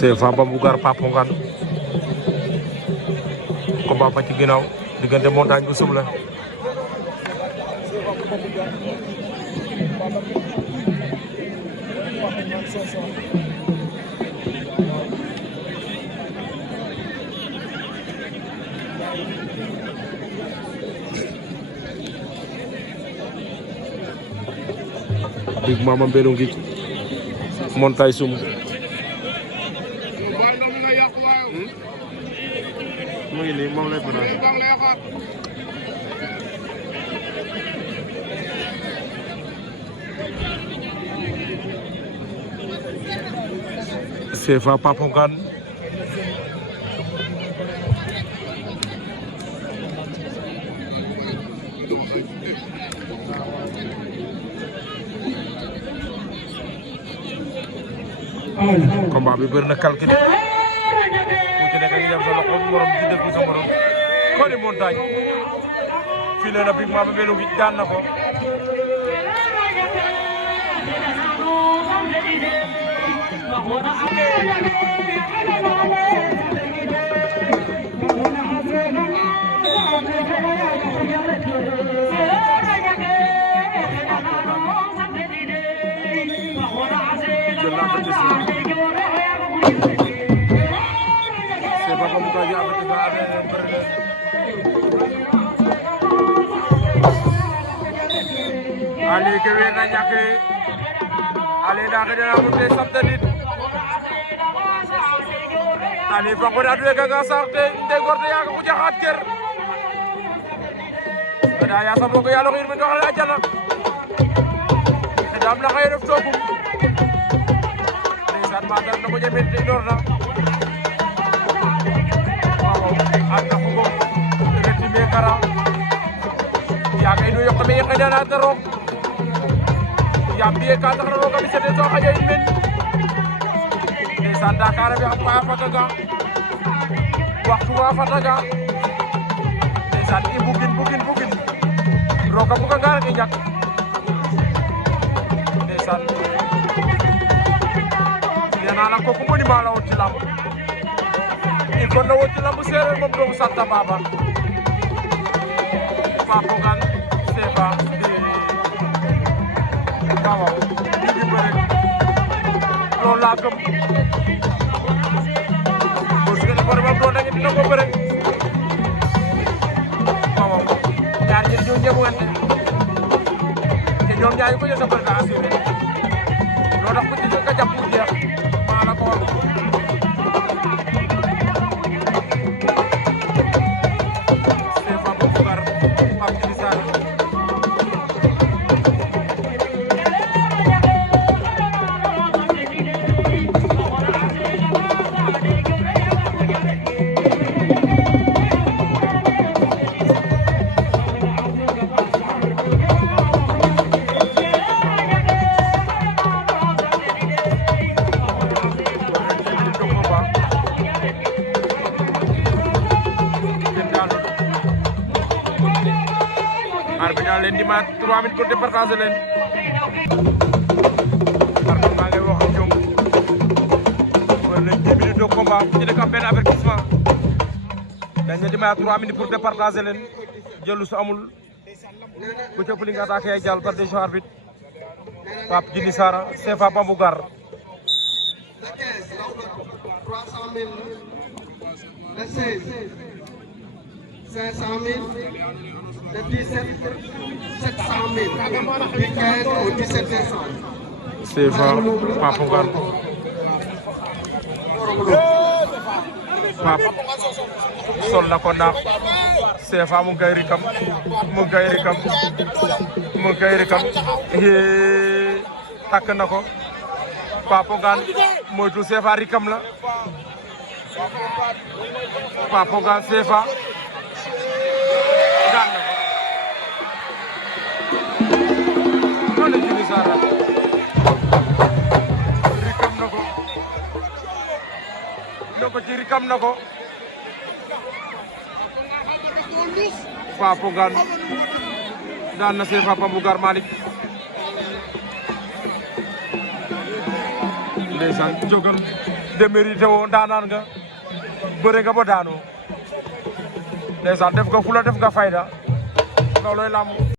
CFA Bambougar Papo Ngane combat ba ci ginnaaw diggante montagne bu sum la Big Mama Mbelou ngi montagne sum mu ngi nii moom lay bëgg CFA Papo Ngane combat bi bëri na calcul ku ci nekk ngi dem sa loxo morom di déglu sa morom ko di montagne fii na Big Mama Mbelou ngi daan na ko Ali ke weer na ñàkke Ali da ke dana mu te sabta nit Ali fa ko da duwe ga saxte te gorte ya ko jaxat ker da ya sa boko ya lo xir mi doxal ajana dam la xey def tokum ndeysaan ma dal na ko jëmé te door na ak na ko reti me kara ya kay do yok me xedana ta rok ya biye ka tax na ko bi sete so xajay men ndeysaan Dakar bi am pa fataga waxtu wa fataga ndeysaan i bugin roka buka ngar ke ñak ndeysaan yana la ko ko ni mala won ci lamb il ko na won ci lamb séeréer moom do santa baba Papo Ngane CFA waaw lii di bëre loolu laa gëm boo si gën a bëri ba mu doon da ngeen dina ko bëre waaw ñaar ñi ñoo ñëwante te ñoom ñaar ñu ko jël sa bëri daa assuré loolu tax ku ci nga jàpp mu jeex maa la ko wax CFA Bambougar Pape Djibi Sarr arbitre leen di mat 3 minutes pour départager leen arbitre maa ngi wax ak ñoom war nañ 10 minutes de combat ci nekk am benn avertissement dañ di mat 3 minutes pour départager leen jëlu su amul ku ci ëpp li nga attaqué ay jàll par décision arbitre Pape Djibi Sarr CFA Bambougar le 16 500 000 le 17 700 000 du 15 au 17 décembre. CFA Papo Ngane Pape sol na ko naax CFA mu gay rikam takk na ko Papo Ngane moytu CFA rikam la Papo Ngane CFA daan na ko noonu Djibi Sarr rikam na ko ci rikam na ko Papo Ngane daan na CFA Bambougar Malick ndeysaan jógal démérité woo ndaanaan nga bëre nga ba daanoo ndeysaan def nga fula def nga fayda looloy làmb